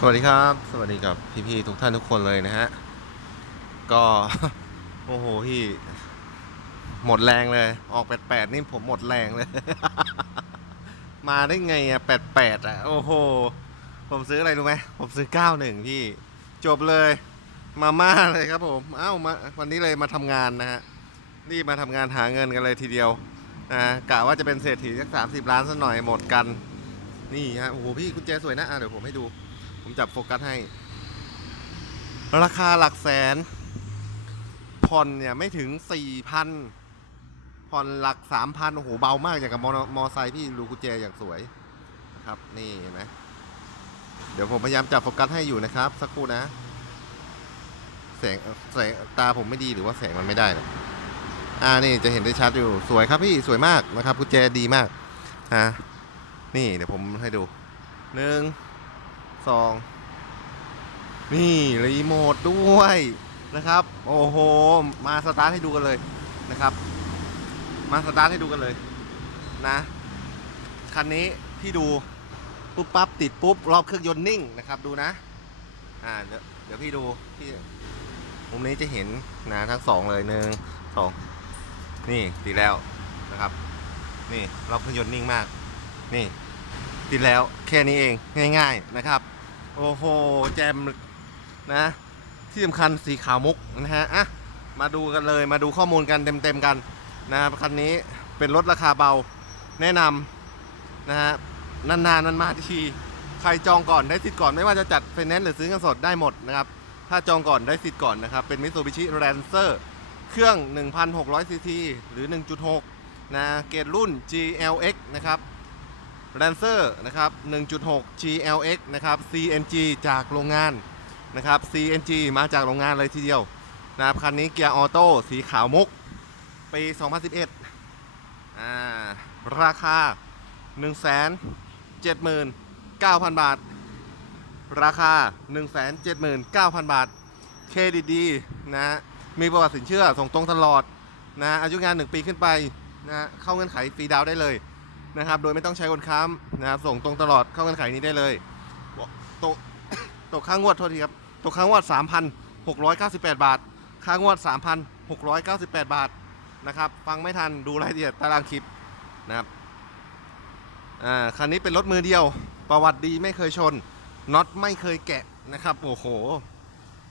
สวัสดีครับ สวัสดีกับพี่ๆทุกท่านทุกคนเลยนะฮะ ก็โอ้โหพี่ หมดแรงเลย ออกแปดแปดนี่ผมหมดแรงเลย มาได้ไงอะแปดแปดอะ โอ้โห ผมซื้ออะไรรู้ไหมผมซื้อเก้าหนึ่งพี่ จบเลย มาม่าเลยครับผม เอ้ามาวันนี้เลยมาทำงานนะฮะ รีบมาทำงานหาเงินกันเลยทีเดียวนะกะว่าจะเป็นเศรษฐีสักสามสิบล้านสักหน่อยหมดกัน นี่ฮะ โอ้โหพี่กุญแจสวยนะอะเดี๋ยวผมให้ดู ผมจับโฟกัสให้ ราคาหลักแสน ผ่อนเนี่ยไม่ถึงสี่พันผ่อนหลักสามพันโอ้โหเบามากอย่างกับมอมอไซค์พี่รูกุญแจอย่างสวยนะครับนี่เห็นไหมเดี๋ยวผมพยายามจับโฟกัสให้อยู่นะครับ สักครู่นะ แสงแสงตาผมไม่ดีหรือว่าแสงมันไม่ได้นะอ่านี่จะเห็นได้ชัดอยู่สวยครับพี่สวยมากนะครับกุญแจดีมากอะนี่เดี๋ยวผมให้ดูหนึ่ง สอง นี่ รีโมทด้วยนะครับ โอ้โห มาสตาร์ทให้ดูกันเลยนะครับ มาสตาร์ทให้ดูกันเลยนะ คันนี้พี่ดู ปุ๊บปั๊บติดปุ๊บ รอบเครื่องยนต์นิ่งนะครับ ดูนะ อ่า เดี๋ยวเดี๋ยวพี่ดูพี่มุมนี้จะเห็นนะทั้งสองเลยหนึ่งสองนี่ติดแล้วนะครับ นี่รอบเครื่องยนต์นิ่งมาก นี่ ติดแล้วแค่นี้เองง่าย ๆนะครับ โอ้โห แจมนะ ที่สำคัญสีขาวมุกนะฮะ อะ มาดูกันเลย มาดูข้อมูลกันเต็มๆกันนะครับคันนี้เป็นรถราคาเบาแนะนำนะฮะ นานๆมันมาที ใครจองก่อนได้สิทธิ์ก่อนไม่ว่าจะจัดไฟแนนซ์หรือซื้อเงินสดได้หมดนะครับ ถ้าจองก่อนได้สิทธิ์ก่อนนะครับ เป็น Mitsubishi Lancer เครื่อง 1,600ซีซีหรือ 1.6นะเกรดรุ่น GLX นะครับ Lancer นะครับ 1.6 GLX นะครับ CNG จากโรงงานนะครับ CNG มาจากโรงงานเลยทีเดียวนะครับคันนี้เกียร์ออโต้สีขาวมุก ปี 2011อ่าราคา 179,000 บาท ราคา 179,000 บาท เครดิตดีนะมีประวัติสินเชื่อส่งตรงตลอดนะอายุงาน 1 ปีขึ้นไปนะเข้าเงื่อนไขฟรีดาวน์ได้เลย นะครับ โดยไม่ต้องใช้คนค้ำนะครับ ส่งตรงตลอดเข้าเงื่อนไขนี้ได้เลยตกตกค่างวดโทษทีครับตกค่างวด 3,698 บาท ค่างวด 3,698 บาทนะครับ ฟังไม่ทันดูรายละเอียดตารางคลิปนะครับอ่าคันนี้เป็นรถมือเดียว ประวัติดีไม่เคยชนน็อตไม่เคยแกะนะครับโอ้โห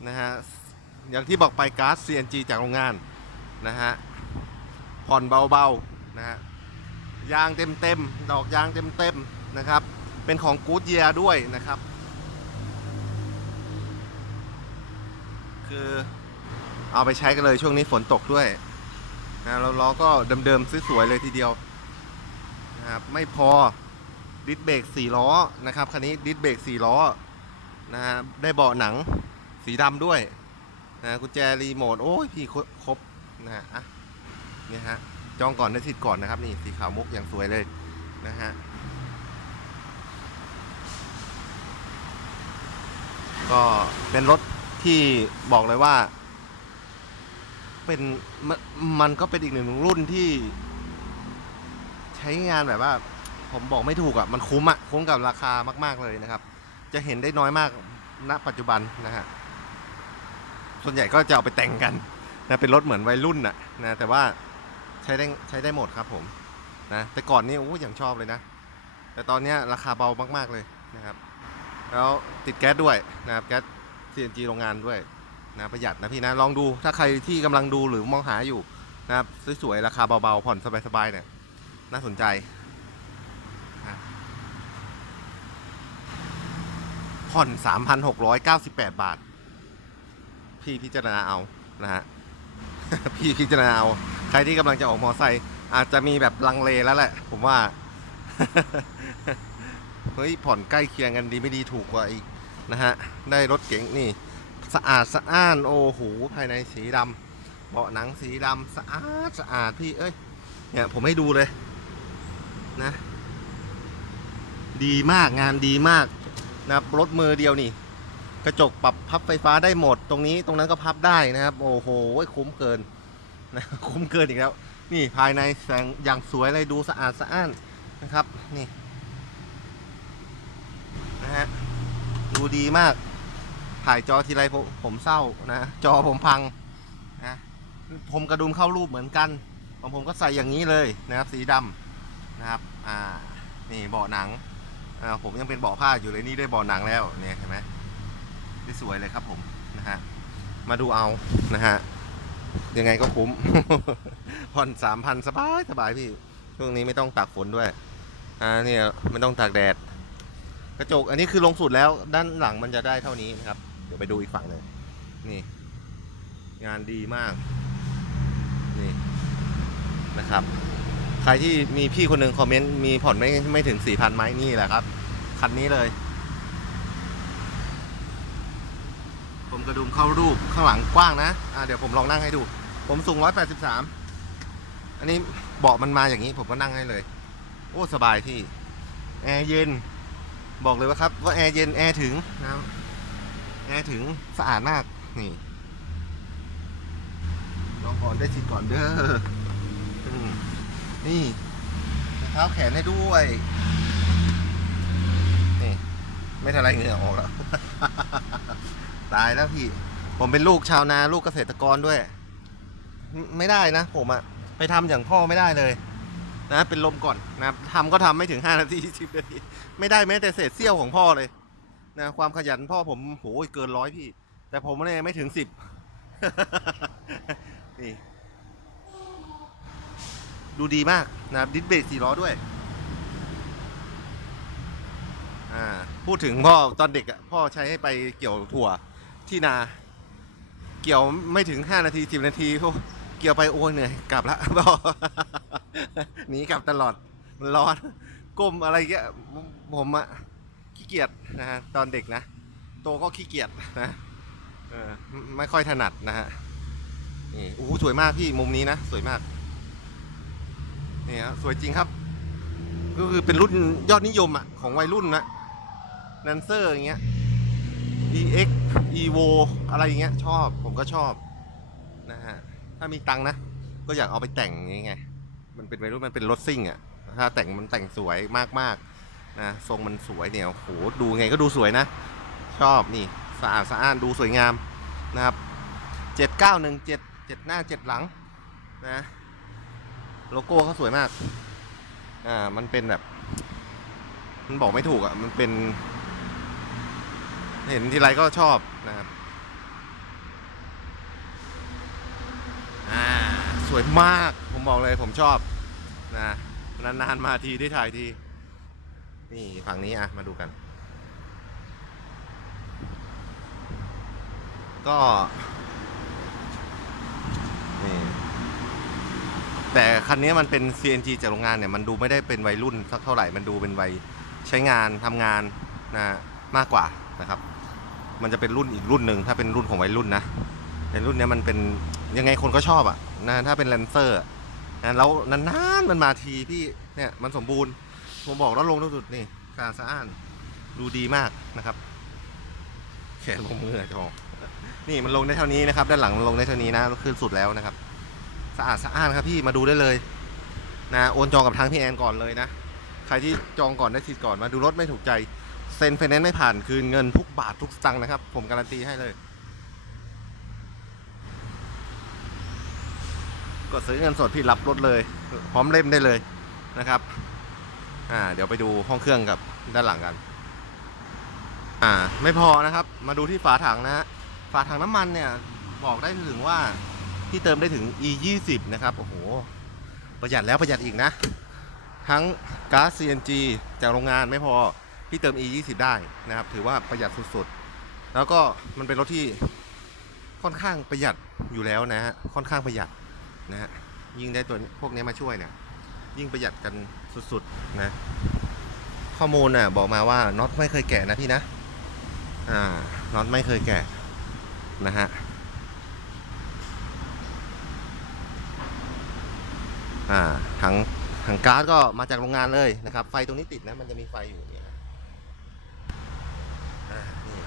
นะฮะอย่างที่บอกไปก๊าซ CNG จากโรงงานนะฮะผ่อนเบาๆนะฮะ ยางเต็มๆดอกยางเต็มๆนะครับ เป็นของกู๊ดเยียด้วยนะครับ คือเอาไปใช้กันเลยช่วงนี้ฝนตกด้วยนะแล้วล้อก็เดิมๆสวยๆเลยทีเดียวนะครับไม่พอดิสเบรก4ล้อนะครับคันนี้ดิสเบรก4ล้อนะฮะได้เบาะหนังสีดำด้วยนะกุญแจรีโมทโอ้ยพี่ครบนะฮะเนี่ยฮะ จองก่อนได้สิทธิ์ก่อนนะครับ นี่สีขาวมุกอย่างสวยเลยนะฮะก็เป็นรถที่บอกเลยว่า เป็นมันมันก็เป็นอีกหนึ่งรุ่นที่ ใช้งานแบบว่า ผมบอกไม่ถูกอะ่ะมันคุ้มอะ่ะคุ้มกับราคามาก ๆเลยนะครับ จะเห็นได้น้อยมากณปัจจุบันนะฮะส่วนใหญ่ก็จะเอาไปแต่งกันนะเป็นรถเหมือนวัยรุ่นน่ะนะแต่ว่า ใช้ได้ใช้ได้หมดครับผมนะแต่ก่อนนี่โอ้อย่างชอบเลยนะ แต่ตอนนี้ราคาเบามากๆเลยนะครับ แล้วติดแก๊สด้วยนะครับแก๊ส CNG โรงงานด้วยนะประหยัดนะพี่นะลองดูถ้าใครที่กำลังดูหรือมองหาอยู่นะครับสวยๆราคาเบาๆผ่อนสบายๆเนี่ยน่าสนใจนะผ่อน 3,698 บาท พี่พิจารณาเอานะฮะ พี่พิจารณาเอา รที่กำลังจะออกมอไซค์อาจจะมีแบบลังเลแล้วแหละ ผมว่า เฮ้ยผ่อนใกล้เคียงกันดีไม่ดีถูกกว่าอีกนะฮะ ได้รถเก๋งนี่ สะอาดสะอ้านโอ้โหภายในสีดำเบาะหนังสีดำสะอาดสะอาดพี่เอ้ยเนี่ยผมให้ดูเลยนะ ดีมากงานดีมากนะรถมือเดียวนี่ กระจกปรับพับไฟฟ้าได้หมด ตรงนี้ตรงนั้นก็พับได้นะครับ โอ้โหคุ้มเกิน นะคุ้มเกินอีกแล้ว นี่ภายในแสงอย่างสวยเลยดูสะอาดสะอ้านนะครับนี่นะฮะดูดีมาก ถ่ายจอทีไรผมผมเศร้านะจอผมพังนะผมกระดุมเข้ารูปเหมือนกันของผมก็ใส่อย่างนี้เลยนะครับ สีดำนะครับอ่านี่เบาะหนังอ่าผมยังเป็นเบาะผ้าอยู่เลยนี่ได้เบาะหนังแล้วเนี่ยเห็นไหมได้สวยเลยครับผมนะฮะมาดูเอานะฮะ ยังไงก็คุ้ม ผ่อนสามพันสบายสบายพี่ ช่วงนี้ไม่ต้องตากฝนด้วย อ่าเนี่ยไม่ต้องตากแดด กระจกอันนี้คือลงสุดแล้วด้านหลังมันจะได้เท่านี้นะครับ เดี๋ยวไปดูอีกฝั่งหนึ่งนี่ งานดีมาก นี่นะครับ ใครที่มีพี่คนหนึ่งคอมเมนต์มีผ่อนไม่ไม่ถึงสี่พันไหมนี่แหละครับ คันนี้เลย มกระดุมเข้ารูปข้างหลังกว้างนะอ่าเดี๋ยวผมลองนั่งให้ดู ผมสูงร้อยแปดสิบสามอันนี้เบาะมันมาอย่างนี้ผมก็นั่งให้เลย โอ้สบายพี่แอร์เย็น บอกเลยว่าครับว่าแอร์เย็นแอร์ถึงนะครับแอร์ถึงสะอาดมากนี่ลองก่อนได้สิก่อนเด้อนี่เท้าแขนให้ด้วยนี่ไม่ทันไรเหงื่อออกแล้ว ตายแล้วพี่ ผมเป็นลูกชาวนาลูกเกษตรกรด้วย ไม่ได้นะผมอะไปทำอย่างพ่อไม่ได้เลยนะเป็นลมก่อนนะทำก็ทำไม่ถึง5นาที10นาทีไม่ได้แม้แต่เศษเสี้ยวของพ่อเลยนะความขยันพ่อผมโหเกินร้อยพี่ แต่ผมเนี่ยไม่ถึงสิบนี่ดูดีมากนะครับดิสเบรกสี่ล้อด้วยอ่าพูดถึงพ่อตอนเด็กอะพ่อใช้ให้ไปเกี่ยวถั่ว ที่นา เกี่ยวไม่ถึง 5 นาที 10 นาทีโอ้เกี่ยวไปโอ้ยเหนื่อยกลับละพ่อหนีกลับตลอดมันร้อนก้มอะไรเงี้ยผมอะขี้เกียจนะฮะตอนเด็กนะ โตก็ขี้เกียจนะเออไม่ค่อยถนัดนะฮะนี่โอ้โหสวยมากพี่มุมนี้นะสวยมากนี่ฮะสวยจริงครับ ก็คือเป็นรุ่นยอดนิยมอะของวัยรุ่นนะนันเซอร์อย่างเงี้ย EX Evo อะไรอย่างเงี้ยชอบผมก็ชอบนะฮะถ้ามีตังนะ ก็อยากเอาไปแต่งอย่างเงี้ยมันเป็นวัยรุ่นมันเป็นรถซิ่งอะถ้าแต่งมันแต่งสวยมากๆนะทรงมันสวยเนี่ยโหดูไงก็ดูสวยนะ ชอบนี่สะอาดสะอ้านดูสวยงามนะครับเจ็ดเก้าหนึ่งเจ็ดเจ็ดหน้าเจ็ดหลังนะโลโก้เขาสวยมากอ่ามันเป็นแบบ มันบอกไม่ถูกอะมันเป็น เห็นทีไรก็ชอบนะครับอ่าสวยมากผมบอกเลยผมชอบนะนานๆมาทีได้ถ่ายที นี่ฝั่งนี้อะมาดูกัน ก็นี่แต่คันนี้มันเป็น CNG จากโรงงานเนี่ย มันดูไม่ได้เป็นวัยรุ่นสักเท่าไหร่ มันดูเป็นวัยใช้งานทำงานนะมากกว่านะครับ มันจะเป็นรุ่นอีกรุ่นหนึ่งถ้าเป็นรุ่นของวัยรุ่นนะในรุ่นนี้มันเป็นยังไงคนก็ชอบอะนะถ้าเป็นแลนเซอร์นะแล้วนานๆมันมาทีพี่เนี่ยมันสมบูรณ์ผมบอกแล้วลงทุกจุดนี่สะอาดสะอ้านดูดีมากนะครับแขนผมมือจะบอกนี่มันลงได้เท่านี้นะครับ ด้านหลังลงได้เท่านี้นะขึ้นสุดแล้วนะครับ สะอาดสะอ้านครับพี่มาดูได้เลยนะโอนจองกับทางพี่แอนก่อนเลยนะ ใครที่จองก่อนได้สิทธิ์ก่อนมาดูรถไม่ถูกใจ เซ็นไฟแนนซ์ไม่ผ่านคืนเงินทุกบาททุกสตังค์นะครับ ผมการันตีให้เลย กดซื้อเงินสดพี่รับรถเลย พร้อมเล่มได้เลยนะครับ อ่า เดี๋ยวไปดูห้องเครื่องกับด้านหลังกัน อ่า ไม่พอนะครับ มาดูที่ฝาถังนะฮะฝาถังน้ำมันเนี่ย บอกได้ถึงว่าที่เติมได้ถึง e 2 0นะครับ โอ้โห ประหยัดแล้วประหยัดอีกนะ ทั้งก๊าซ CNG จากโรงงานไม่พอ พี่เติม e 2 0ได้นะครับ ถือว่าประหยัดสุดๆ แล้วก็มันเป็นรถที่ค่อนข้างประหยัดอยู่แล้วนะฮะค่อนข้างประหยัดนะฮะยิ่งได้ตัวพวกนี้มาช่วยเนี่ย ยิ่งประหยัดกันสุดๆนะข้อมูลน่ะบอกมาว่าน็อตไม่เคยแกะนะพี่นะอ่าน็อตไม่เคยแกะนะฮะอ่าถังถังก๊าซก็มาจากโรงงานเลยนะครับ ไฟตรงนี้ติดนะ มันจะมีไฟอยู่เนี่ยนะอ่านี่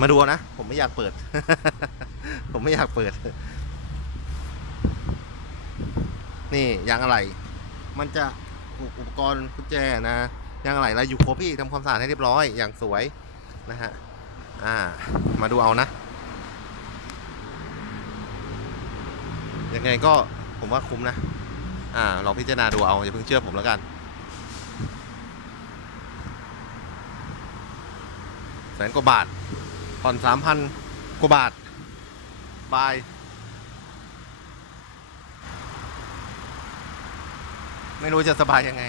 มาดูนะ ผมไม่อยากเปิด ผมไม่อยากเปิด นี่ยางอะไร มันจะอุปกรณ์กุญแจนะยางอะไหล่อะไรอยู่ครบพี่ทำความสะอาดให้เรียบร้อยอย่างสวยนะฮะอ่า มาดูเอานะยังไงก็ผมว่าคุ้มนะ อ่าลองพิจารณาดูเอา อย่าเพิ่งเชื่อผมแล้วกัน แสนกว่าบาท ผ่อนสามพันกว่าบาท บาย ไม่รู้จะสบายยังไง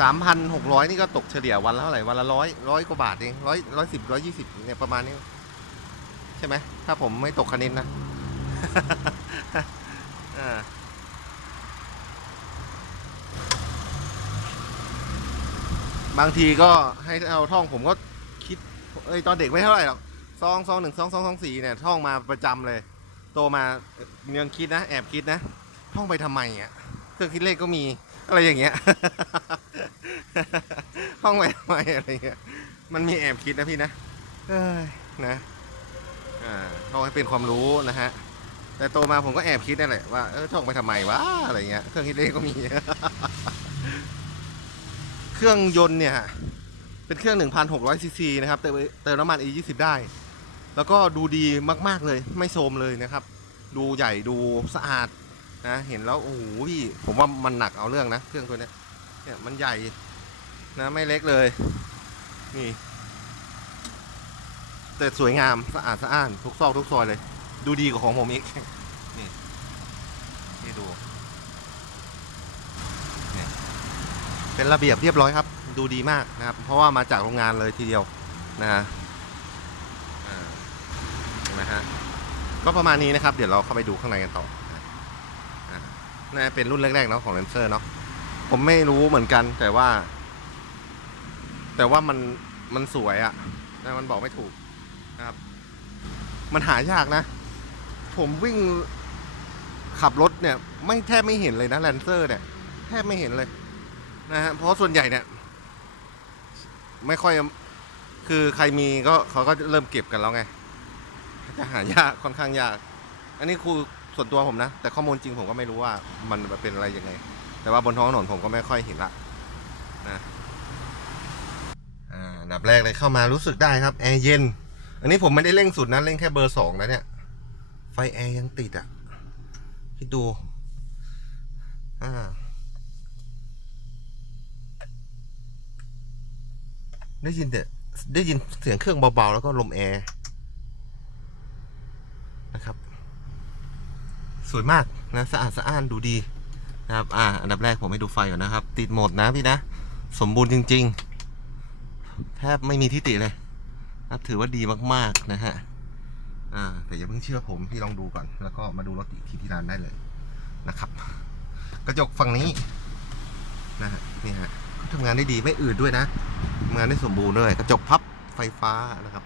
สามพันหกร้อยนี่ก็ตกเฉลี่ยวันละเท่าไหร่ วันละร้อยร้อยกว่าบาทเองร้อยร้อยสิบร้อยยี่สิบเนี่ยประมาณนี้ ใช่ไหม ถ้าผมไม่ตกคณิตนะ อ่า บางทีก็ให้เอาท่องผมก็คิดเอ้ยตอนเด็กไม่เท่าไหร่หรอกซองซองหนึ่งซองซองซองสี่เนี่ยท่องมาประจำเลย โตมายังคิดนะ แอบคิดนะ ท่องไปทำไมอะเครื่องคิดเลขก็มีอะไรอย่างเงี้ยท่องไปทำไมอะไรเงี้ยมันมีแอบคิดนะพี่นะเอ้ยนะอ่าท่องให้เป็นความรู้นะฮะแต่โตมาผมก็แอบคิดนั่นแหละว่าเออท่องไปทำไมวะอะไรเงี้ยเครื่องคิดเลขก็มี เครื่องยนต์เนี่ย เป็นเครื่อง 1,600ซีซีนะครับ เติมเติมน้ำมัน E20 ได้ แล้วก็ดูดีมาก ๆ เลย ไม่โทรมเลยนะครับ ดูใหญ่ดูสะอาดนะ เห็นแล้ว โอ้โหผมว่ามันหนักเอาเรื่องนะ เครื่องตัวนี้เนี่ยมันใหญ่นะไม่เล็กเลย นี่ แต่สวยงามสะอาดสะอ้านทุกซอกทุกซอยเลย ดูดีกว่าของผมอีกนี่นี่ดู เนี่ย เป็นระเบียบเรียบร้อยครับ ดูดีมากนะครับ เพราะว่ามาจากโรงงานเลยทีเดียวนะฮะนไหมฮะก็ประมาณนี้นะครับ เดี๋ยวเราเข้าไปดูข้างในกันต่อนะอ่าเป็นรุ่นแรกๆเนาะของเลนเซอร์เนาะผมไม่รู้เหมือนกันแต่ว่า แต่ว่ามันมันสวยอะนะมันบอกไม่ถูกนะครับ มันหายากนะ ผมวิ่งขับรถเนี่ย ไม่แทบไม่เห็นเลยนะแลนเซอร์เนี่ย แทบไม่เห็นเลย นะฮะเพราะส่วนใหญ่เนี่ย ไม่ค่อยคือใครมีก็เขาก็เริ่มเก็บกันแล้วไง จะหายากค่อนข้างยาก อันนี้คือส่วนตัวผมนะ แต่ข้อมูลจริงผมก็ไม่รู้ว่ามันเป็นอะไรยังไง แต่ว่าบนท้องถนนผมก็ไม่ค่อยเห็นละนะอ่าดับแรกเลยเข้ามารู้สึกได้ครับแอร์เย็น อันนี้ผมไม่ได้เร่งสุดนะเร่งแค่เบอร์สองนะเนี่ย ไฟแอร์ยังติดอะคิดดูอ่า ได้ยินแต่ได้ยินเสียงเครื่องเบา ๆ แล้วก็ลมแอร์นะครับ สวยมากนะสะอาดสะอ้านดูดีนะครับ อ่า อันดับแรกผมให้ดูไฟก่อนนะครับ ติดหมดนะพี่นะ สมบูรณ์จริง ๆ แทบไม่มีที่ติเลยนะถือว่าดีมากๆนะฮะ อ่า แต่อย่าเพิ่งเชื่อผม พี่ลองดูก่อน แล้วก็มาดูรถอีกทีที่ร้านได้เลยนะครับ กระจกฝั่งนี้นะฮะ นี่ฮะเขาทำงานได้ดีไม่อืดด้วยนะ งานได้สมบูรณ์ด้วย กระจกพับไฟฟ้านะครับ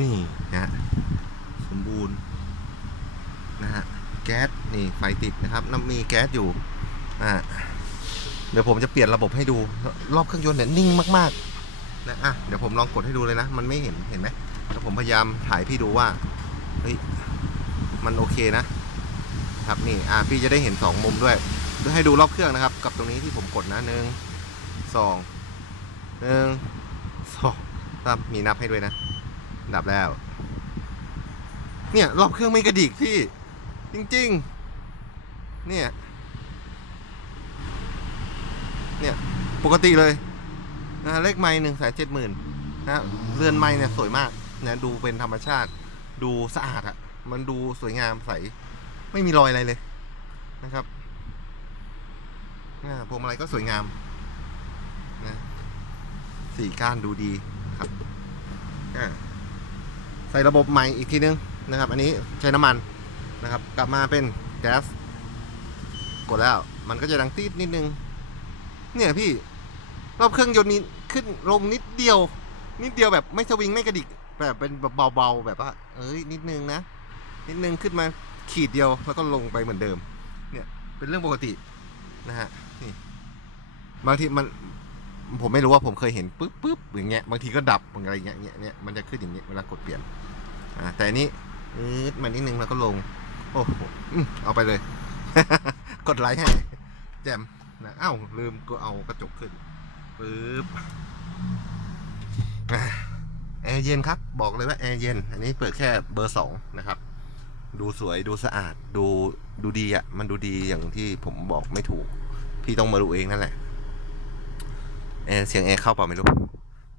นี่นะฮะสมบูรณ์นะฮะแก๊สนี่ไฟติดนะครับน้ำมีแก๊สอยู่อ่าเดี๋ยวผมจะเปลี่ยนระบบให้ดู รอบเครื่องยนต์เนี่ยนิ่งมากๆนะอะเดี๋ยวผมลองกดให้ดูเลยนะ มันไม่เห็นเห็นไหมแล้วผมพยายามถ่ายพี่ดูว่าเฮ้ยมันโอเคนะครับนี่อะพี่จะได้เห็นสองมุมด้วยให้ดูรอบเครื่องนะครับ กับตรงนี้ที่ผมกดนะหนึ่ง สองหนึ่งสองสามมีนับให้ด้วยนะ ดับแล้ว เนี่ย รอบเครื่องไม่กระดิกพี่ จริง ๆ เนี่ย เนี่ย ปกติเลยนะเลขไม้หนึ่งแสนเจ็ดหมื่นนะเรือนไม้เนี่ยสวยมากนะดูเป็นธรรมชาติ ดูสะอาดอะมันดูสวยงามใส ไม่มีรอยอะไรเลยนะครับอ่าพวงมาลัยก็สวยงาม สี่ก้านดูดีครับใส่ระบบใหม่อีกทีนึงนะครับ อันนี้ใช้น้ำมันนะครับ กลับมาเป็นแก๊สกดแล้ว มันก็จะดังตีดนิดนึง เนี่ยพี่ รอบเครื่องยนต์นี้ขึ้นลงนิดเดียว นิดเดียวแบบไม่สวิงไม่กระดิก แบบเป็นเบาๆแบบว่า เอ้ยนิดนึงนะ นิดนึงขึ้นมาขีดเดียวแล้วก็ลงไปเหมือนเดิม เนี่ยเป็นเรื่องปกตินะฮะนี่บางทีมัน ผมไม่รู้ว่าผมเคยเห็นปุ๊บปุ๊บอย่างเงี้ยบางทีก็ดับอะไรอย่างเงี้ยเนี่ยเนี่ยมันจะขึ้นอย่างเงี้ยเวลากดเปลี่ยนอ่าแต่อันนี้อืดมันนิดนึงแล้วก็ลง โอ้โหเอาไปเลย กดไลค์ให้แจมนะอ้าวลืมก็เอากระจกขึ้นปึ๊บแอร์เย็นครับ บอกเลยว่าแอร์เย็น อันนี้เปิดแค่เบอร์สองนะครับ ดูสวยดูสะอาด ดูดูดีอะ มันดูดีอย่างที่ผมบอกไม่ถูก พี่ต้องมาดูเองนั่นแหละ แอร์เสียงแอร์เข้าเปล่าไม่รู้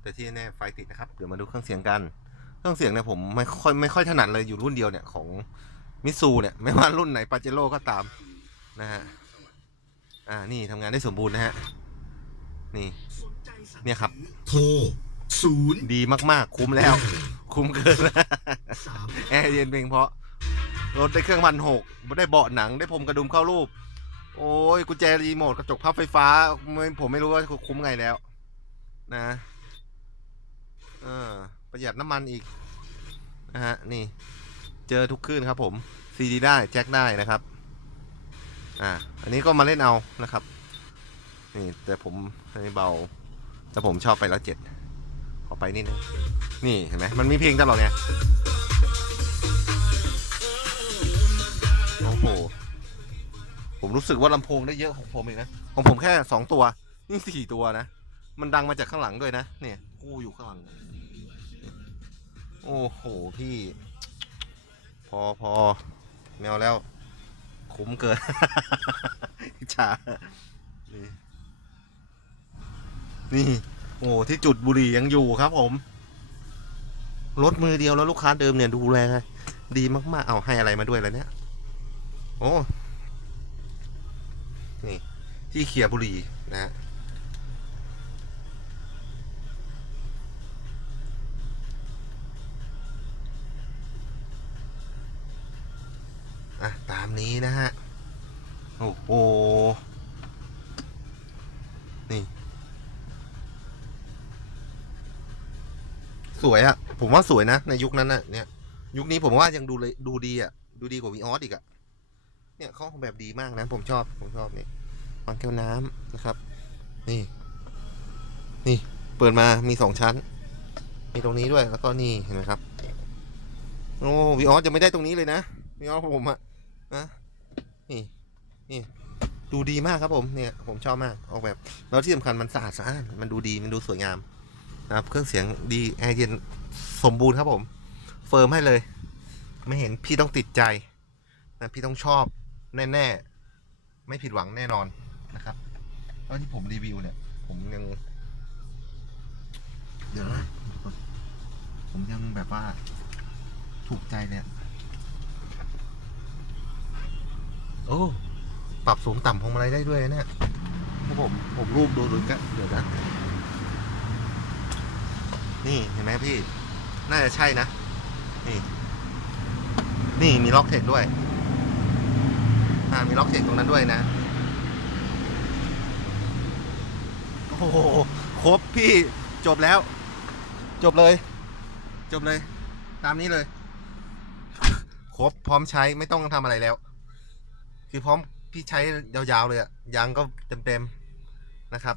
แต่ที่แน่ไฟติดนะครับ เดี๋ยวมาดูเครื่องเสียงกัน เครื่องเสียงเนี่ยผมไม่ค่อยไม่ค่อยถนัดเลยอยู่รุ่นเดียวเนี่ยของมิซูเนี่ยไม่ว่ารุ่นไหนปาเจโร่ก็ตามนะฮะ อ่า นี่ทำงานได้สมบูรณ์นะฮะ นี่ เนี่ยครับ โทรศูนย์ดีมากๆ คุ้มแล้ว คุ้มเกินสามแอร์เย็นเพียงเพราะ รถได้เครื่องพันหกได้เบาะหนังได้พรมกระดุมเข้ารูป โอ้ยกุญแจรีโมทกระจกพับไฟฟ้าไม่ผมไม่รู้ว่าคุ้มไงแล้ว นะเออประหยัดน้ำมันอีกนะฮะนี่เจอทุกคืนครับผมซีดีได้แจ็คได้นะครับ อ่า อันนี้ก็มาเล่นเอานะครับ นี่แต่ผมอันนี้เบา แต่ผมชอบไปแล้วเจ็ดขอไปนิดนึงนี่เห็นไหมมันมีเพลงตลอดไง รู้สึกว่าลำโพงได้เยอะของผมเองนะของผมแค่สองตัว นี่สี่ตัวนะ มันดังมาจากข้างหลังด้วยนะ เนี่ย กูอยู่ข้างหลัง โอ้โห พี่ พอพอแมวแล้ว คุ้มเกินอิจฉานี่นี่ โอ้ ที่จุดบุหรี่ยังอยู่ครับผม รถมือเดียวแล้วลูกค้าเดิมเนี่ยดูแลดีมากๆ เอาให้อะไรมาด้วยแล้วเนี่ย โอ้ นี่ ที่เขียบุรีนะฮะอะ ตามนี้นะฮะ โอ้โห นี่ สวยอะผมว่าสวยนะ ในยุคนั้นน่ะเนี่ย ยุคนี้ผมว่ายังดูเลยดูดีอะดูดีกว่าวีออสอีกอะ เนี่ยเขาออกแบบดีมากนะ ผมชอบผมชอบนี่วางแก้วน้ำนะครับ นี่ นี่เปิดมามีสองชั้น มีตรงนี้ด้วยแล้วก็นี่เห็นไหมครับโอ้วีออสยังไม่ได้ตรงนี้เลยนะวีออสผมอะนะนี่นี่ดูดีมากครับผมเนี่ยผมชอบมากออกแบบแล้วที่สำคัญมันสะอาดสะอ้านมันดูดีมันดูสวยงามนะครับเครื่องเสียงดีแอร์เย็นสมบูรณ์ครับผม เฟิร์มให้เลย ไม่เห็นพี่ต้องติดใจนะพี่ต้องชอบ แน่ๆ ไม่ผิดหวังแน่นอนนะครับแล้วที่ผมรีวิวเนี่ย ผมยัง เดี๋ยวนะผมยังแบบว่า ถูกใจเนี่ย โอ้ปรับสูงต่ำพวงมาลัยได้ด้วยนะเนี่ยผมผมรูปดูดูก็เดี๋ยวนะ นี่เห็นไหมพี่ น่าจะใช่นะ นี่ นี่มีล็อกเทคด้วยามีล็อกเทคตรงนั้นด้วยนะ โอ้โห ครบพี่จบแล้ว จบเลย จบเลย ตามนี้เลย ครบพร้อมใช้ไม่ต้องทำอะไรแล้ว คือพร้อมพี่ใช้ยาวๆเลยอะยางก็เต็มๆนะครับ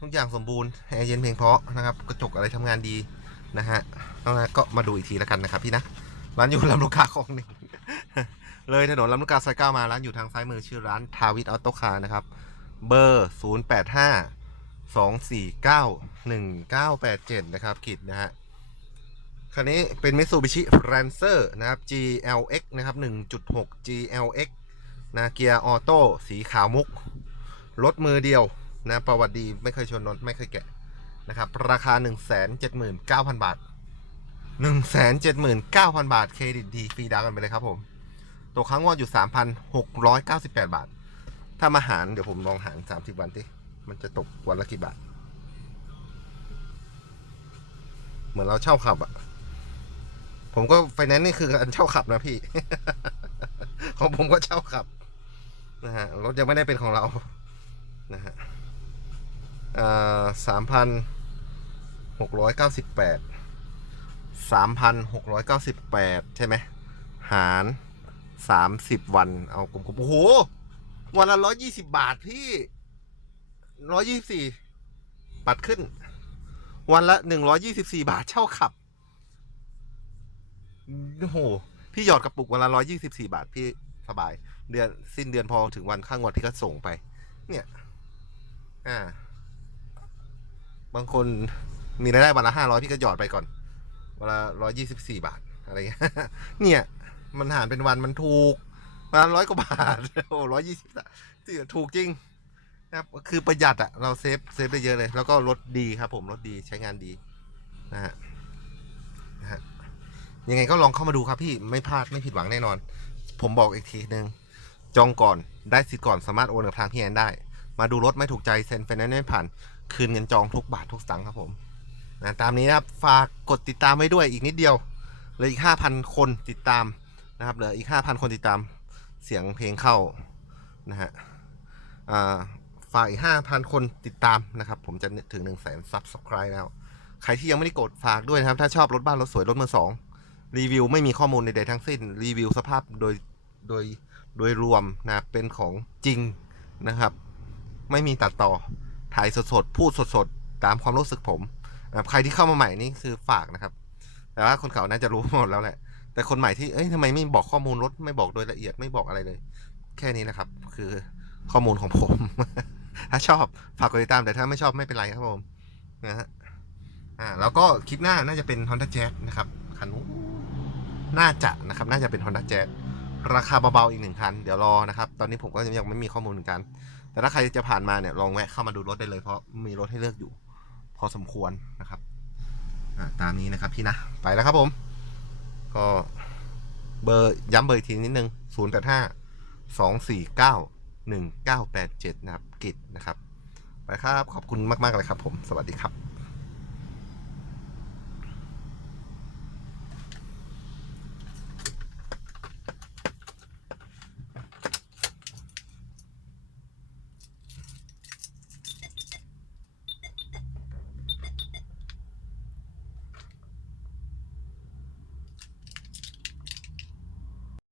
ทุกอย่างสมบูรณ์แอร์เย็นเพียงเพราะนะครับ กระจกอะไรทำงานดีนะฮะเอาละก็มาดูอีกทีแล้วกันนะครับพี่นะ ร้านอยู่ลำลูกกาของหนึ่ง เลยถนนลำลูกกาซอยเก้ามาร้านอยู่ทางซ้ายมือชื่อร้านทาวิทออโตคาร์นะครับ เบอร์ 0 8 5 2 4 9 1 9 8 7 นะครับขีดนะฮะคันนี้เป็น Mitsubishi Lancer นะครับ GLX นะครับ 1.6 GLX นะเกียร์ออโต้สีขาวมุก รถมือเดียวนะประวัติดีไม่เคยชนรถไม่เคยแกะนะครับราคา 179,000 บาท 179,000 บาท เครดิตดีฟรีดาวน์กันไปเลยครับผม ตัวค้างงวดอยู่3,698บาท ถ้ามาหารเดี๋ยวผมลองหาร30วันดิมันจะตกวันละกี่บาท เหมือนเราเช่าขับอะผมก็ไฟแนนซ์นี่คือการเช่าขับนะพี่ ของผมก็เช่าขับนะฮะรถยังไม่ได้เป็นของเรานะฮะสามพันหกร้อยเก้าสิบแปดสามพันหกร้อยเก้าสิบแปดใช่ไหมหาร สามสิบวันเอากลมๆโอ้โห วันละร้อยยี่สิบาทพี่ร้อยยี่สี่ปัดขึ้น วันละหนึ่งร้อยี่สิบสี่บาทเช่าขับโอ้โห พี่หยอดกระปุกวันละร้อยี่สิบสี่บาท พี่สบาย เดือนสิ้นเดือนพอถึงวันข้างวดพี่ก็ส่งไป เนี่ย อ่า บางคนมีรายได้วันละห้าร้อยพี่ก็หยอดไปก่อนวันละร้อยยี่สิบสี่บาท อะไรเงี้ยเนี่ย มันหารเป็นวันมันถูกวันร้อยกว่าบาทโอ้ร้อยยี่สิบถูกจริงนะครับคือประหยัดอะเราเซฟเซฟได้เยอะเลย แล้วก็รถดีครับผมรถดีใช้งานดีนะฮะนะฮะยังไงก็ลองเข้ามาดูครับพี่ไม่พลาดไม่ผิดหวังแน่นอน ผมบอกอีกทีหนึ่งจองก่อนได้สิทธิ์ก่อนสามารถโอนกับทางพี่แอนได้ มาดูรถไม่ถูกใจเซ็นไฟแนนซ์ไม่ผ่าน คืนเงินจองทุกบาททุกสตางค์ครับผมนะตามนี้นะครับฝากกดติดตามไว้ด้วยอีกนิดเดียวเลืออีกห้าพันคนติดตาม นะครับเหลืออีกห้าพันคนติดตามเสียงเพลงเข้านะฮะอ่าฝากอีกห้าพันคนติดตามนะครับ ผมจะถึงหนึ่งแสนซับสไครต์แล้ว ใครที่ยังไม่ได้กดฝากด้วยนะครับ ถ้าชอบรถบ้าน รถสวย รถมือสองรีวิวไม่มีข้อมูลใดๆทั้งสิ้น รีวิวสภาพโดยโดยโดยรวมนะเป็นของจริงนะครับ ไม่มีตัดต่อถ่ายสดๆ พูดสดๆ ตามความรู้สึกผมนะคใครที่เข้ามาใหม่นี่คือฝากนะครับ แต่ว่าคนเก่าน่าจะรู้หมดแล้วแหละ แต่คนใหม่ที่เอ้ยทำไมไม่บอกข้อมูลรถไม่บอกโดยละเอียดไม่บอกอะไรเลย แค่นี้นะครับ คือข้อมูลของผม ถ้าชอบฝากกดติดตามแต่ถ้าไม่ชอบไม่เป็นไรครับผมนะฮะอ่าแล้วก็คลิปหน้าน่าจะเป็น Honda Jazz นะครับคันนู้นน่าจะนะครับ น่าจะเป็น Honda Jazz ราคาเบาๆอีกหนึ่งคัน เดี๋ยวรอนะครับ ตอนนี้ผมก็ยังไม่มีข้อมูลเหมือนกัน แต่ถ้าใครจะผ่านมาเนี่ยลองแวะเข้ามาดูรถได้เลย เพราะมีรถให้เลือกอยู่ พอสมควรนะครับอ่าตามนี้นะครับพี่นะ ไปแล้วครับผม ก็เบอร์ย้ำเบอร์อีกทีนิดนึงศูนย์แปดห้าสองสี่เก้าหนึ่งเก้าแปดเจ็ดนะครับ กิจนะครับ ไปครับ ขอบคุณมาก ๆ เลยครับผม สวัสดีครับ